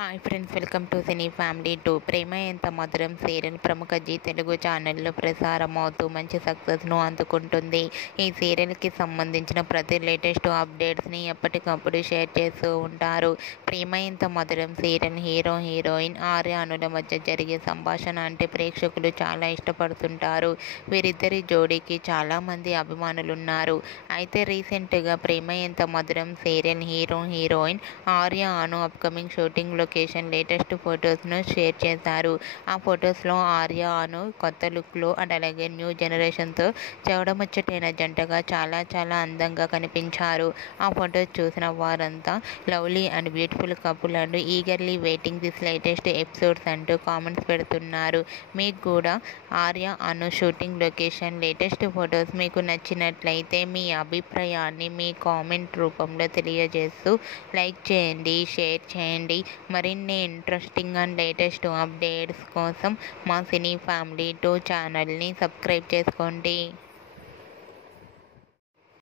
Hi friends, welcome to cine family 2. Prema Entha Madhuram serial ప్రముఖ G Telugu ఛానల్లో ప్రసారం అవుతూ మంచి సక్సెస్ను అందుకుంటుంది. ఈ సీరియల్కి సంబంధించిన ప్రతి లేటెస్ట్ అప్డేట్స్ని ఎప్పటికప్పుడు షేర్ చేస్తూ ఉంటారు. ప్రేమ Entha Madhuram serial hero heroine Arya అనుల మధ్య జరిగే సంభాషణ అంటే ప్రేక్షకులు చాలా ఇష్టపడుతుంటారు. వీరిద్దరి జోడీకి చాలామంది అభిమానులున్నారు. అయితే రీసెంట్గా Prema Entha Madhuram serial hero heroine Arya Anu upcoming shooting location latest ఫొటోస్ను షేర్ చేశారు. ఆ ఫొటోస్లో ఆర్య అను కొత్త లుక్లో అండ్ అలాగే న్యూ జనరేషన్తో చూడముచ్చటైన జంటగా చాలా అందంగా కనిపించారు. ఆ ఫొటోస్ చూసిన వారంతా lovely and beautiful couple and eagerly waiting this latest episodes అంటూ కామెంట్స్ పెడుతున్నారు. మీకు కూడా ఆర్య అను షూటింగ్ లొకేషన్ లేటెస్ట్ ఫొటోస్ మీకు నచ్చినట్లయితే మీ అభిప్రాయాన్ని మీ కామెంట్ రూపంలో తెలియజేస్తూ లైక్ చేయండి, షేర్ చేయండి. మరిన్ని ఇంట్రెస్టింగ్ అండ్ లేటెస్ట్ అప్డేట్స్ కోసం మా సినీ ఫ్యామిలీ 2 ఛానల్ని సబ్స్క్రైబ్ చేసుకోండి.